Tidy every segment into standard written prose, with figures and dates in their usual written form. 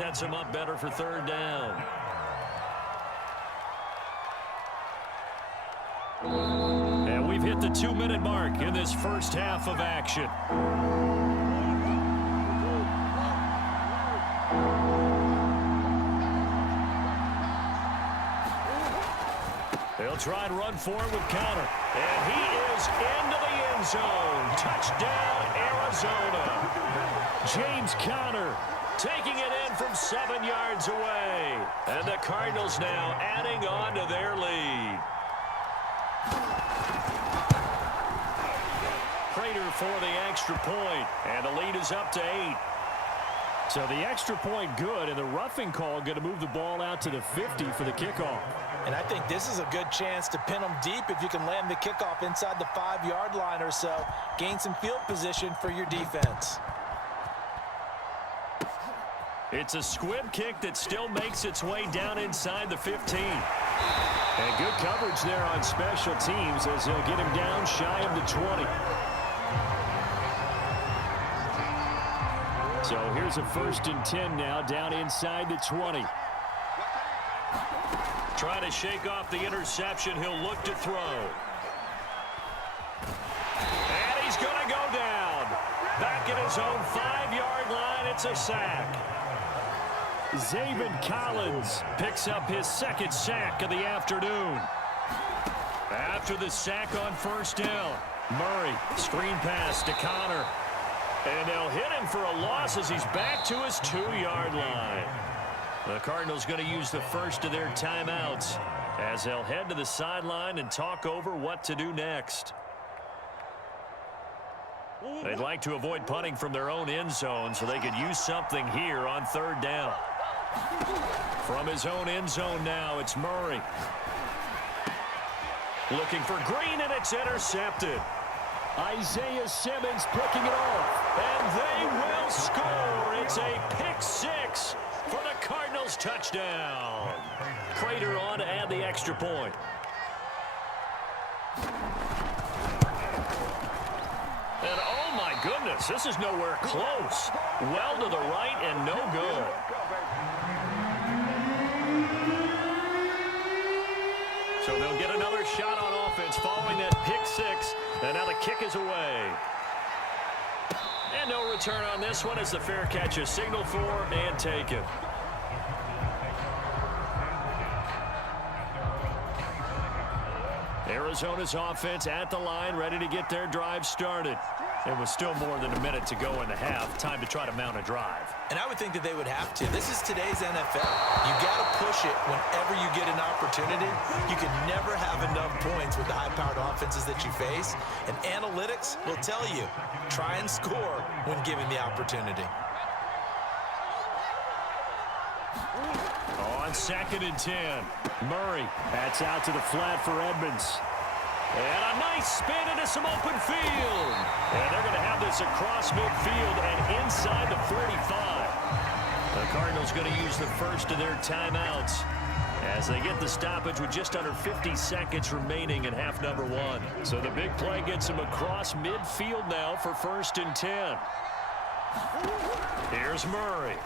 sets him up better for third down. And we've hit the 2-minute mark in this first half of action. They'll try and run for it with Conner. And he is into the end zone. Touchdown, Arizona. James Conner taking it in from 7 yards away. And the Cardinals now adding on to their lead. Prater for the extra point. And the lead is up to 8. So the extra point good, and the roughing call going to move the ball out to the 50 for the kickoff. And I think this is a good chance to pin them deep if you can land the kickoff inside the 5-yard line or so. Gain some field position for your defense. It's a squib kick that still makes its way down inside the 15. And good coverage there on special teams as they'll get him down shy of the 20. So here's a 1st and 10 now, down inside the 20. Trying to shake off the interception. He'll look to throw. And he's going to go down. Back at his own 5-yard line, it's a sack. Zaven Collins picks up his 2nd sack of the afternoon. After the sack on 1st down, Murray, screen pass to Conner. And they'll hit him for a loss as he's back to his 2-yard line. The Cardinals going to use the first of their timeouts as they'll head to the sideline and talk over what to do next. They'd like to avoid punting from their own end zone so they could use something here on 3rd down. From his own end zone now, it's Murray. Looking for Green, and it's intercepted. Isaiah Simmons picking it off, and they will score. It's a pick 6 for the Cardinals touchdown. Prater on to add the extra point. And oh my goodness, this is nowhere close. Well to the right and no good. So they'll get another shot on offense following that pick 6. And now the kick is away. And no return on this one as the fair catch is signaled for and taken. Arizona's offense at the line, ready to get their drive started. It was still more than a minute to go in the half. Time to try to mount a drive. And I would think that they would have to. This is today's NFL. You got to push it whenever you get an opportunity. You can never have enough points with the high-powered offenses that you face. And analytics will tell you, try and score when given the opportunity. On 2nd and 10, Murray. That's out to the flat for Edmonds. And a nice spin into some open field. And they're going to have this across midfield and inside the 45. The Cardinals going to use the first of their timeouts as they get the stoppage with just under 50 seconds remaining in half number 1. So the big play gets them across midfield now for 1st and 10. Here's Murray.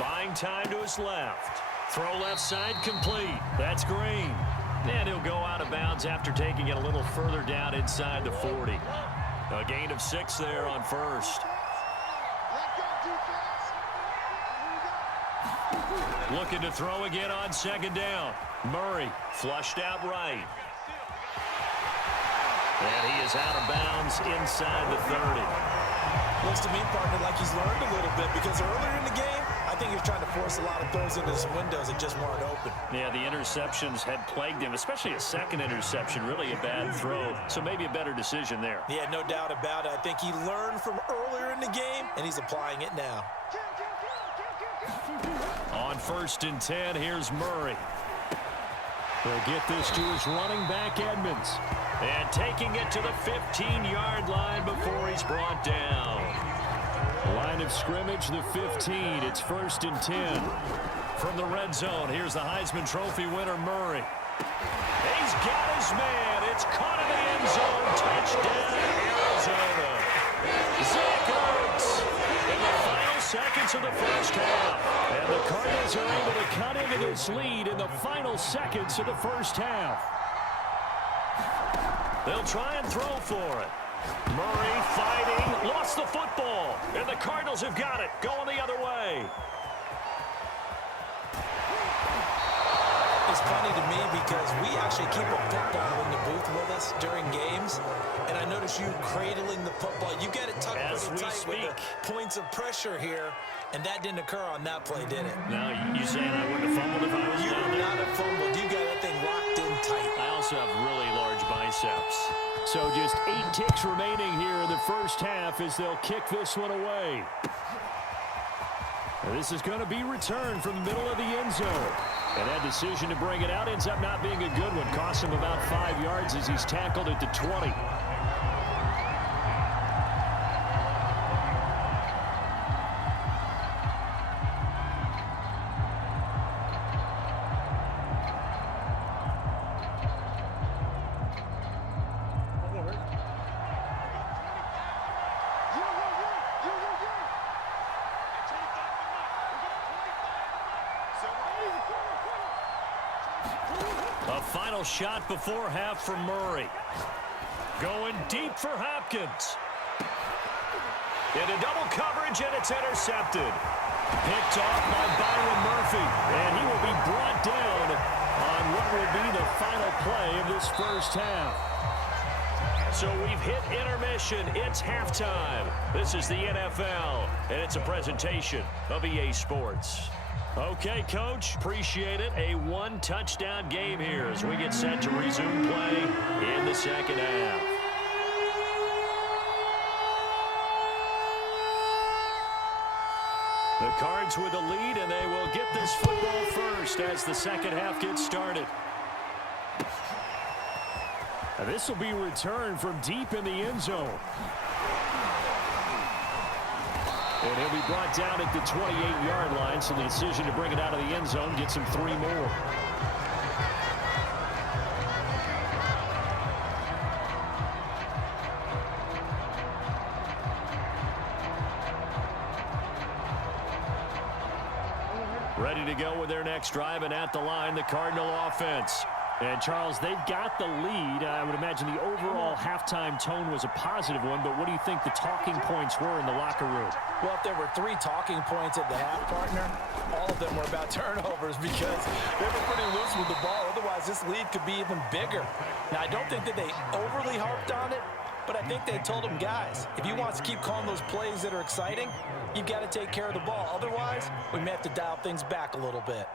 Buying time to his left. Throw left side complete. That's Green. And he'll go out of bounds after taking it a little further down inside the 40. A gain of 6 there on 1st. Looking to throw again on 2nd down. Murray flushed out right. And he is out of bounds inside the 30. Looks to me, partner, like he's learned a little bit because earlier in the game, I think he was trying to force a lot of throws into some windows that just weren't open. Yeah, the interceptions had plagued him, especially a 2nd interception, really a bad throw. So maybe a better decision there. Yeah, no doubt about it. I think he learned from earlier in the game, and he's applying it now. On 1st and 10, here's Murray. He'll get this to his running back, Edmonds. And taking it to the 15-yard line before he's brought down. Line of scrimmage, the 15. It's 1st and 10. From the red zone, here's the Heisman Trophy winner, Murray. He's got his man. It's caught in the end zone. Touchdown, Arizona. Zach Ertz in the final seconds seconds of the first half. And the Cardinals are able to cut into this lead in the final seconds of the first half. They'll try and throw for it. Murray fighting, lost the football. And the Cardinals have got it, going the other way. It's funny to me because we actually keep a football in the booth with us during games, and I notice you cradling the football. You get it tucked pretty tight with the points of pressure here, and that didn't occur on that play, did it? No, you saying I wouldn't have fumbled if I was you down would there? not have fumbled. You got that thing locked in tight. I also have really large biceps. So just 8 ticks remaining here in the first half as they'll kick this one away. This is going to be returned from the middle of the end zone. And that decision to bring it out ends up not being a good one. Costs him about 5 yards as he's tackled at the 20. A final shot before half for Murray. Going deep for Hopkins. Into double coverage, and it's intercepted. Picked off by Byron Murphy, and he will be brought down on what will be the final play of this first half. So we've hit intermission. It's halftime. This is the NFL, and it's a presentation of EA Sports. Okay, Coach, appreciate it. A one-touchdown game here as we get set to resume play in the second half. The Cards with the lead, and they will get this football first as the second half gets started. And this will be returned from deep in the end zone. And he'll be brought down at the 28-yard line, so the decision to bring it out of the end zone gets him 3 more. Ready to go with their next drive, and at the line, the Cardinal offense. And, Charles, they've got the lead. I would imagine the overall halftime tone was a positive one, but what do you think the talking points were in the locker room? Well, if there were 3 talking points at the half, partner, all of them were about turnovers because they were pretty loose with the ball. Otherwise, this lead could be even bigger. Now, I don't think that they overly harped on it, but I think they told them, guys, if you want to keep calling those plays that are exciting, you've got to take care of the ball. Otherwise, we may have to dial things back a little bit.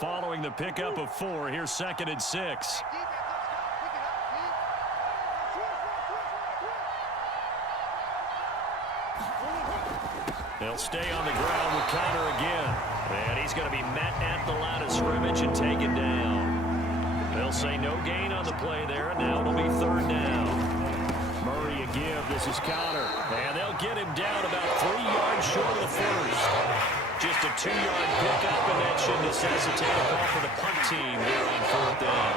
Following the pickup of 4, here's 2nd and 6. They'll stay on the ground with Connor again. And he's going to be met at the line of scrimmage and taken down. They'll say no gain on the play there, and now it'll be 3rd down. Murray a give. This is Connor. And they'll get him down about 3 yards short of the first. Just a 2-yard pickup, and that should necessitate a call for the punt team here on 4th down.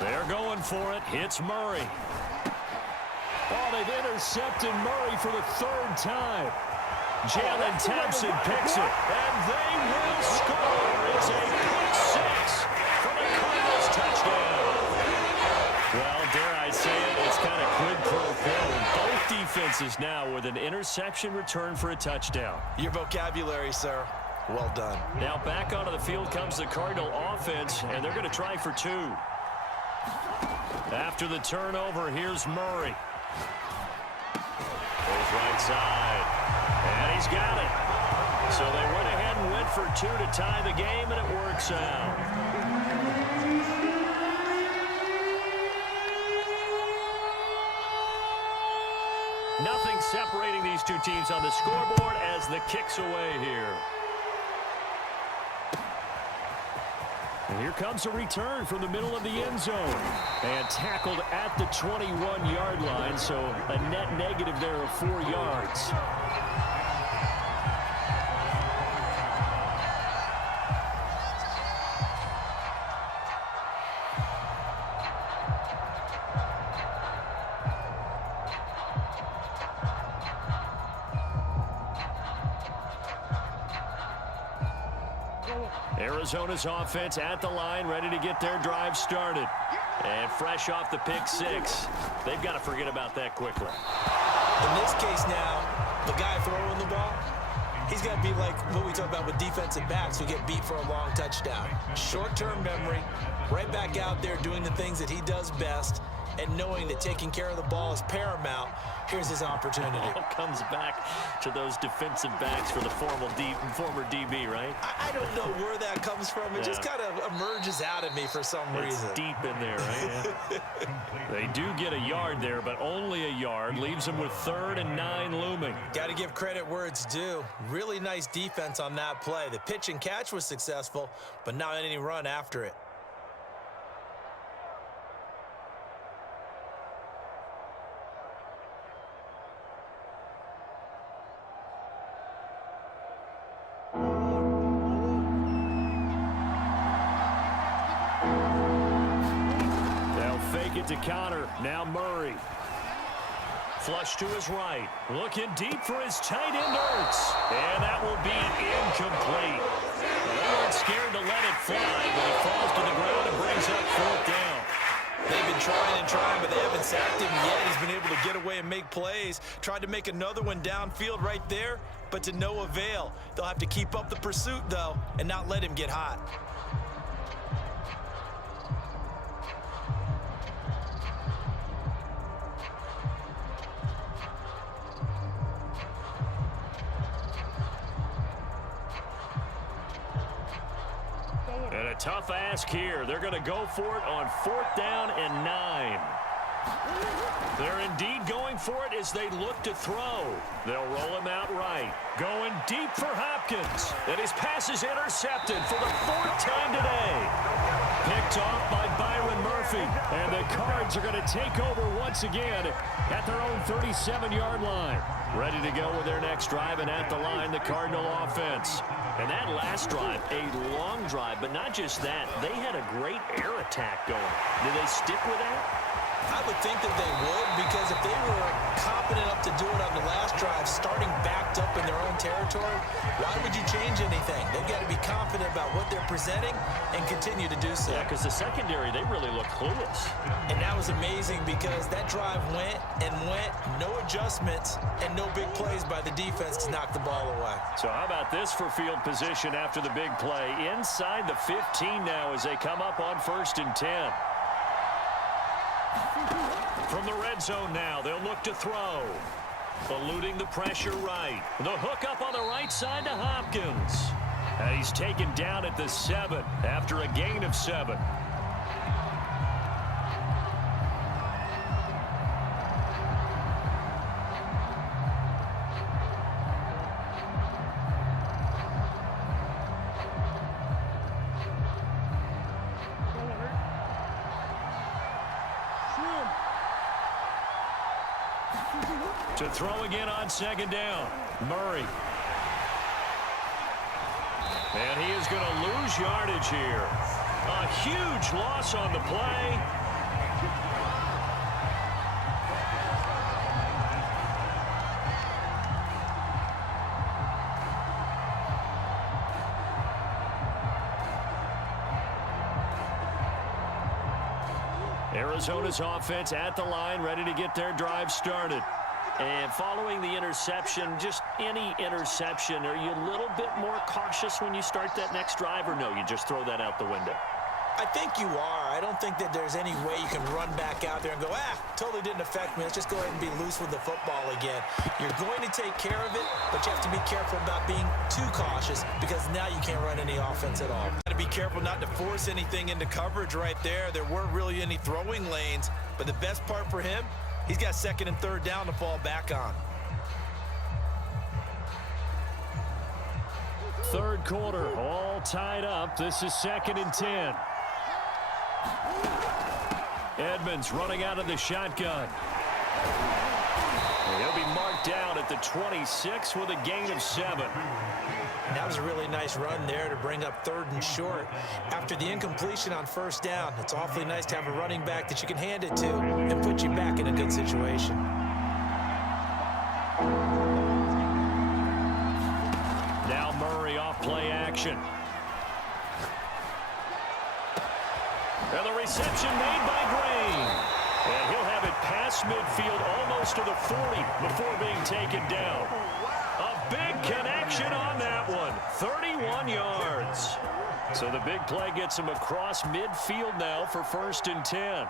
They're going for it. It's Murray. Oh, they've intercepted Murray for the 3rd time. Jalen Thompson picks it, and they will score. It's a quick 6 for the Cardinals touchdown. Well, dare I say it, it's kind of quid pro quo. Both defenses now with an interception return for a touchdown. Your vocabulary, sir. Well done. Now back onto the field comes the Cardinal offense, and they're going to try for 2. After the turnover, here's Murray. Goes right side. And he's got it. So they went ahead and went for 2 to tie the game, and it works out. Nothing separating these two teams on the scoreboard as the kick's away here. Here comes a return from the middle of the end zone. And tackled at the 21-yard line, so a net negative there of 4 yards. Arizona's offense at the line, ready to get their drive started. And fresh off the pick six. They've got to forget about that quickly. In this case now, the guy throwing the ball, he's got to be like what we talk about with defensive backs who get beat for a long touchdown. Short-term memory, right back out there doing the things that he does best, and knowing that taking care of the ball is paramount. Here's his opportunity. All comes back to those defensive backs for the former DB, right? I don't know where that comes from. It just kind of emerges out of me for some reason. It's deep in there, right? Yeah. They do get a yard there, but only a yard. Leaves them with 3rd and 9 looming. Got to give credit where it's due. Really nice defense on that play. The pitch and catch was successful, but not any run after it. To counter, now Murray. Flush to his right. Looking deep for his tight end, Ertz. And that will be incomplete. They weren't scared to let it fly, but it falls to the ground and brings up 4th down. They've been trying and trying, but they haven't sacked him yet. He's been able to get away and make plays. Tried to make another one downfield right there, but to no avail. They'll have to keep up the pursuit, though, and not let him get hot. And a tough ask here. They're going to go for it on 4th down and 9. They're indeed going for it as they look to throw. They'll roll him out right. Going deep for Hopkins. And his pass is intercepted for the 4th time today. Picked off by Byron Murphy. And the Cards are going to take over once again at their own 37-yard line. Ready to go with their next drive, and at the line, the Cardinal offense. And that last drive, a long drive, but not just that. They had a great air attack going. Do they stick with that? I would think that they would, because if they were confident enough to do it on the last drive, starting backed up in their own territory, why would you change anything? They've got to be confident about what they're presenting and continue to do so. Yeah, because the secondary, they really look clueless. And that was amazing because that drive went and went, no adjustments, and no big plays by the defense to knock the ball away. So how about this for field position after the big play? Inside the 15 now as they come up on 1st and 10. From the red zone now, they'll look to throw. Eluding the pressure right. The hook up on the right side to Hopkins. And he's taken down at the 7 after a gain of 7. To throw again on 2nd down, Murray. And he is going to lose yardage here. A huge loss on the play. Arizona's offense at the line, ready to get their drive started. And following the interception, just any interception, are you a little bit more cautious when you start that next drive, or no, you just throw that out the window? I think you are. I don't think that there's any way you can run back out there and go, totally didn't affect me. Let's just go ahead and be loose with the football again. You're going to take care of it, but you have to be careful about being too cautious because now you can't run any offense at all. Got to be careful not to force anything into coverage right there. There weren't really any throwing lanes, but the best part for him, he's got 2nd and 3rd down to fall back on. 3rd quarter, all tied up. This is 2nd and 10. Edmonds running out of the shotgun. And he'll be marked down at the 26 with a gain of 7. And that was a really nice run there to bring up 3rd and short. After the incompletion on 1st down, it's awfully nice to have a running back that you can hand it to and put you back in a good situation. Now Murray off play action. And the reception made by Grain. And he'll have it past midfield almost to the 40 before being taken down. A big connection on that one. 31 yards. So the big play gets him across midfield now for 1st and 10.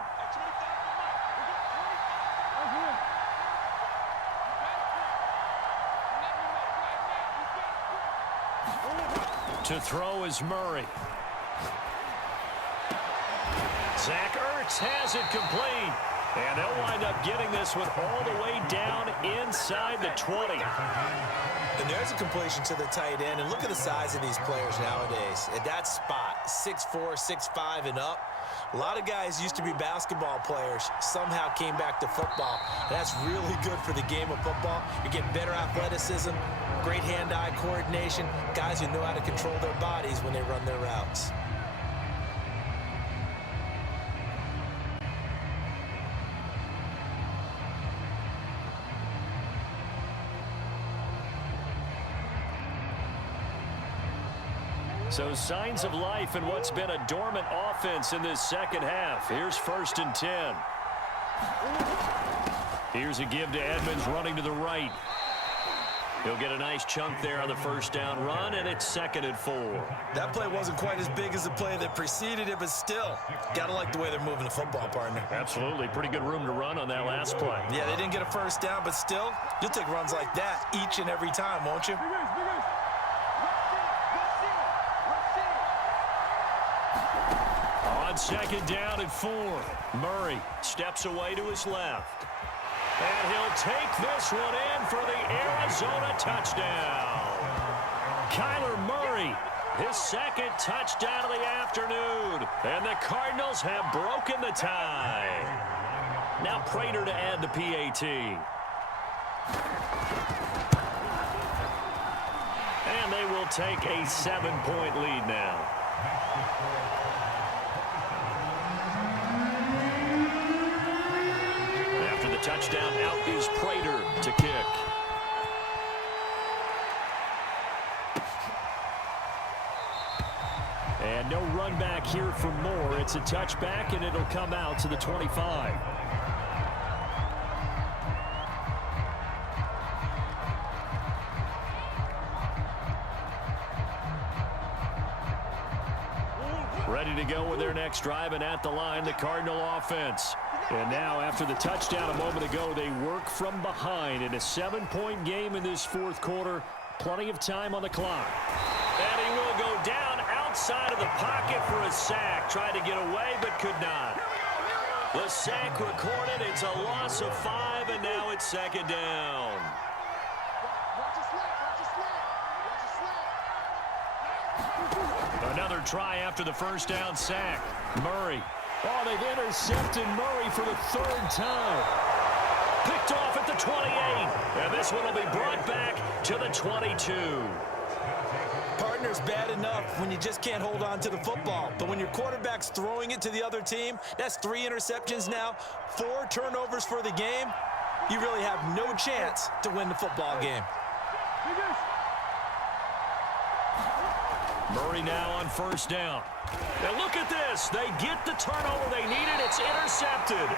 To throw is Murray. Zach Ertz has it complete. And they'll wind up getting this one all the way down inside the 20. And there's a completion to the tight end. And look at the size of these players nowadays. At that spot, 6'4", 6'5", and up. A lot of guys used to be basketball players, somehow came back to football. And that's really good for the game of football. You're getting better athleticism, great hand-eye coordination, guys who know how to control their bodies when they run their routes. So signs of life in what's been a dormant offense in this second half. Here's 1st and 10. Here's a give to Edmonds running to the right. He'll get a nice chunk there on the 1st down run, and it's 2nd and 4. That play wasn't quite as big as the play that preceded it, but still, got to like the way they're moving the football, partner. Absolutely. Pretty good room to run on that last play. Yeah, they didn't get a 1st down, but still, you'll take runs like that each and every time, won't you? On 2nd down and 4, Murray steps away to his left. And he'll take this one in for the Arizona touchdown. Kyler Murray, his 2nd touchdown of the afternoon. And the Cardinals have broken the tie. Now Prater to add the PAT. And they will take a 7-point lead now. Touchdown, out is Prater to kick. And no run back here for Moore. It's a touchback, and it'll come out to the 25. Ready to go with their next drive, and at the line, the Cardinal offense. And now, after the touchdown a moment ago, they work from behind in a 7-point game in this 4th quarter. Plenty of time on the clock. And he will go down outside of the pocket for a sack. Tried to get away, but could not. The sack recorded. It's a loss of 5, and now it's 2nd down. Another try after the 1st down sack. Murray. Oh, they've intercepted Murray for the 3rd time. Picked off at the 28. And this one will be brought back to the 22. Partner's bad enough when you just can't hold on to the football. But when your quarterback's throwing it to the other team, that's 3 interceptions now, 4 turnovers for the game. You really have no chance to win the football game. Murray now on 1st down. And look at this. They get the turnover they needed. It's intercepted.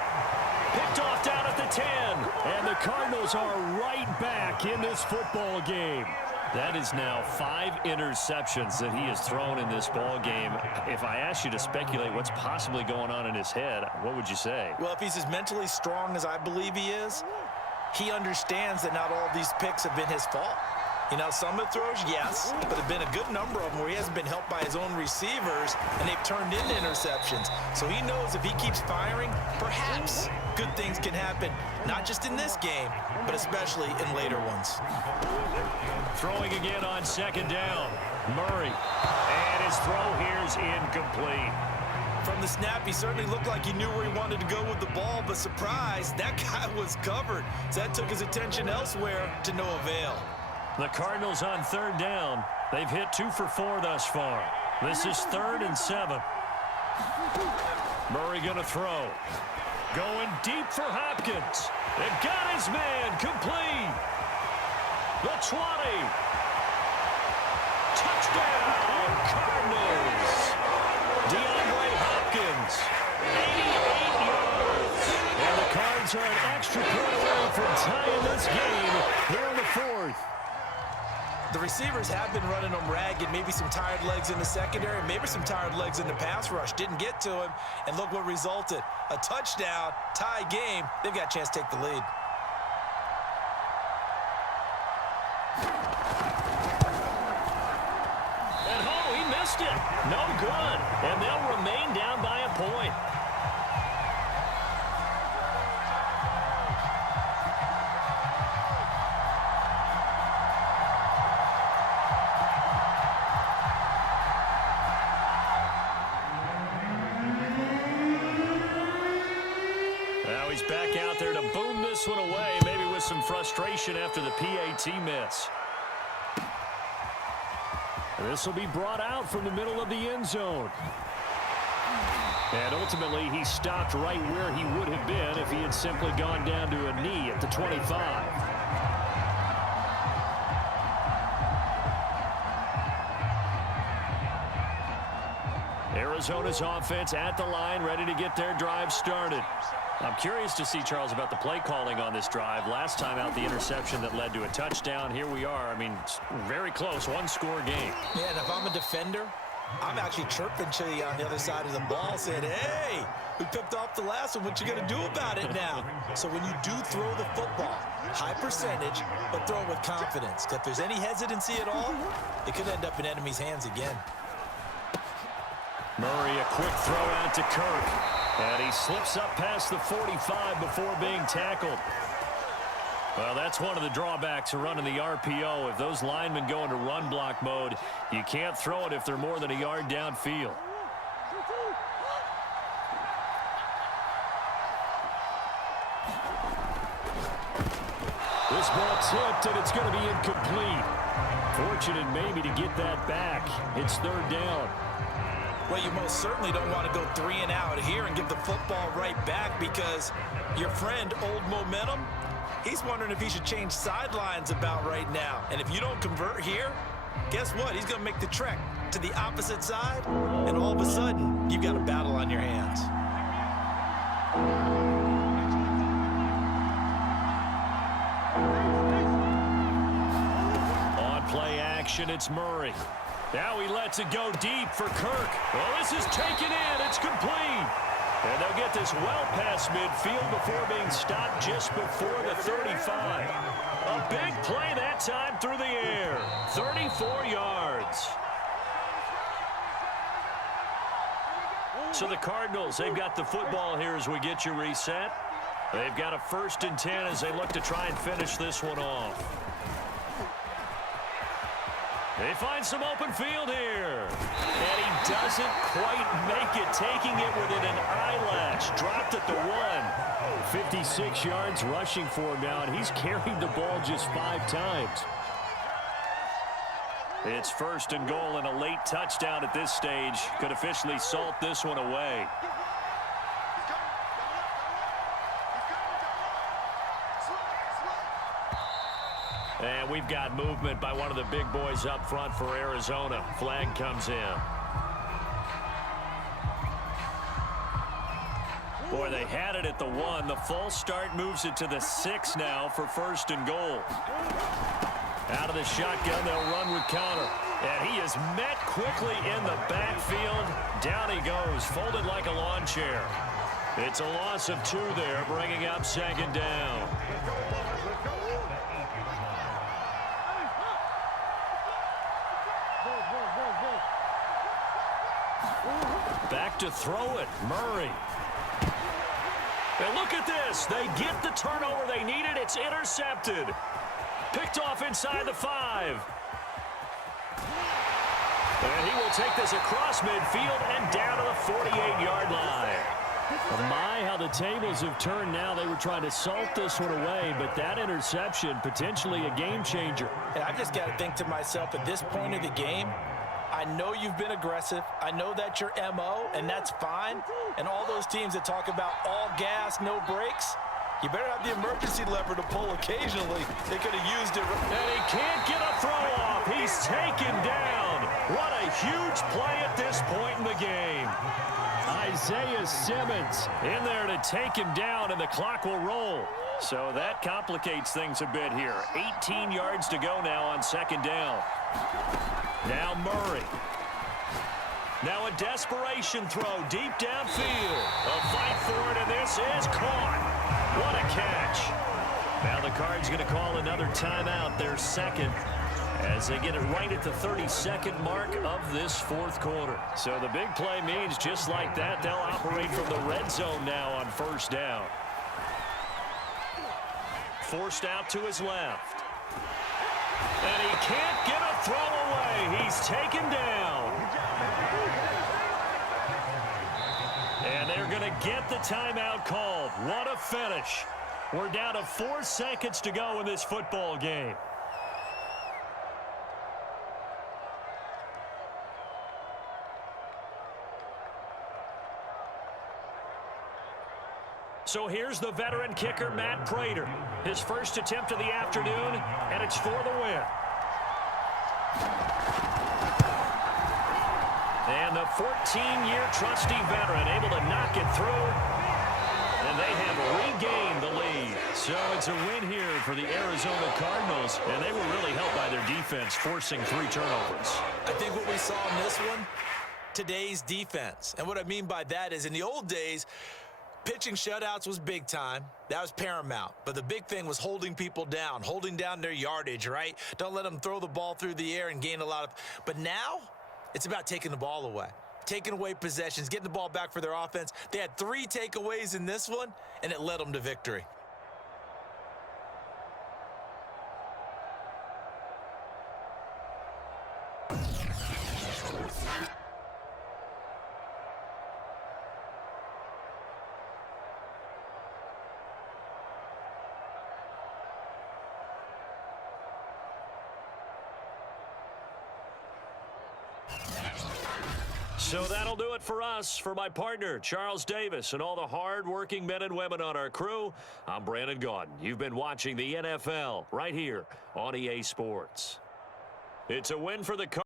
Picked off down at the 10. And the Cardinals are right back in this football game. That is now 5 interceptions that he has thrown in this ball game. If I asked you to speculate what's possibly going on in his head, what would you say? Well, if he's as mentally strong as I believe he is, he understands that not all these picks have been his fault. You know, some of the throws, yes, but there have been a good number of them where he hasn't been helped by his own receivers, and they've turned into interceptions. So he knows if he keeps firing, perhaps good things can happen, not just in this game, but especially in later ones. Throwing again on 2nd down. Murray. And his throw here is incomplete. From the the snap, he certainly looked like he knew where he wanted to go with the ball, but surprise, that guy was covered. So that took his attention elsewhere to no avail. The Cardinals on third down. They've hit 2 for 4 thus far. This is 3rd and 7. Murray going to throw. Going deep for Hopkins. They've got his man complete. The 20. Touchdown, Cardinals. DeAndre Hopkins, 88 yards. And the Cards are an extra point away from tying this game here in the 4th. The receivers have been running them ragged. Maybe some tired legs in the secondary, maybe some tired legs in the pass rush. Didn't get to him, and look what resulted. A touchdown, tie game. They've got a chance to take the lead. It. No good. And they'll remain down by a point. Now he's back out there to boom this one away, maybe with some frustration after the PAT miss. This will be brought out from the middle of the end zone. And ultimately, he stopped right where he would have been if he had simply gone down to a knee at the 25. Arizona's offense at the line, ready to get their drive started. I'm curious to see, Charles, about the play calling on this drive. Last time out, the interception that led to a touchdown. Here we are. I mean, very close, one-score game. Yeah, and if I'm a defender, I'm actually chirping to you on the other side of the ball, saying, hey, we picked off the last one. What you going to do about it now? So when you do throw the football, high percentage, but throw it with confidence. If there's any hesitancy at all, it could end up in enemy's hands again. Murray, a quick throw out to Kirk. And he slips up past the 45 before being tackled. Well, that's one of the drawbacks of running the RPO. If those linemen go into run block mode, you can't throw it if they're more than a yard downfield. This ball tipped, and it's going to be incomplete. Fortunate maybe to get that back. It's 3rd down. Well, you most certainly don't want to go 3 and out here and give the football right back, because your friend, Old Momentum, he's wondering if he should change sidelines about right now. And if you don't convert here, guess what? He's going to make the trek to the opposite side, and all of a sudden, you've got a battle on your hands. On play action, it's Murray. Now he lets it go deep for Kirk. Well, this is taken in. It's complete. And they'll get this well past midfield before being stopped just before the 35. A big play that time through the air. 34 yards. So the Cardinals, they've got the football here as we get you reset. They've got a 1st and 10 as they look to try and finish this one off. They find some open field here. And he doesn't quite make it, taking it within an eyelash. Dropped at the 1. 56 yards rushing for him now, and he's carried the ball just 5 times. It's 1st and goal, and a late touchdown at this stage could officially salt this one away. And we've got movement by one of the big boys up front for Arizona. Flag comes in. Boy, they had it at the 1. The false start moves it to the 6 now for 1st and goal. Out of the shotgun, they'll run with Connor. And he is met quickly in the backfield. Down he goes, folded like a lawn chair. It's a loss of 2 there, bringing up 2nd down. Back to throw it, Murray. And look at this. They get the turnover they needed. It's intercepted. Picked off inside the 5. And he will take this across midfield and down to the 48-yard line. Well, the tables have turned now. They were trying to salt this one away, but that interception, potentially a game changer. And I just got to think to myself, at this point of the game, I know you've been aggressive. I know that's your MO, and that's fine. And all those teams that talk about all gas, no brakes, you better have the emergency lever to pull occasionally. They could have used it. And he can't get a throw off. He's taken down. What a huge play at this point in the game. Isaiah Simmons in there to take him down, and the clock will roll. So that complicates things a bit here. 18 yards to go now on second down. Now Murray. Now a desperation throw deep downfield. A fight for it, and this is caught. What a catch. Now the Cards going to call another timeout, their second, as they get it right at the 32nd mark of this fourth quarter. So the big play means just like that, they'll operate from the red zone now on first down. Forced out to his left. And he can't get a throw away. He's taken down. And they're going to get the timeout called. What a finish. We're down to 4 seconds to go in this football game. So here's the veteran kicker, Matt Prater. His first attempt of the afternoon, and it's for the win. And the 14-year trusty veteran able to knock it through, and they have regained the lead. So it's a win here for the Arizona Cardinals, and they were really helped by their defense, forcing 3 turnovers. I think what we saw in this one, today's defense. And what I mean by that is in the old days, pitching shutouts was big time. That was paramount. But the big thing was holding people down, holding down their yardage, right? Don't let them throw the ball through the air and gain a lot of... But now, it's about taking the ball away. Taking away possessions, getting the ball back for their offense. They had 3 takeaways in this one, and it led them to victory. So that'll do it for us. For my partner, Charles Davis, and all the hard-working men and women on our crew, I'm Brandon Gaudin. You've been watching the NFL right here on EA Sports. It's a win for the Cardinals.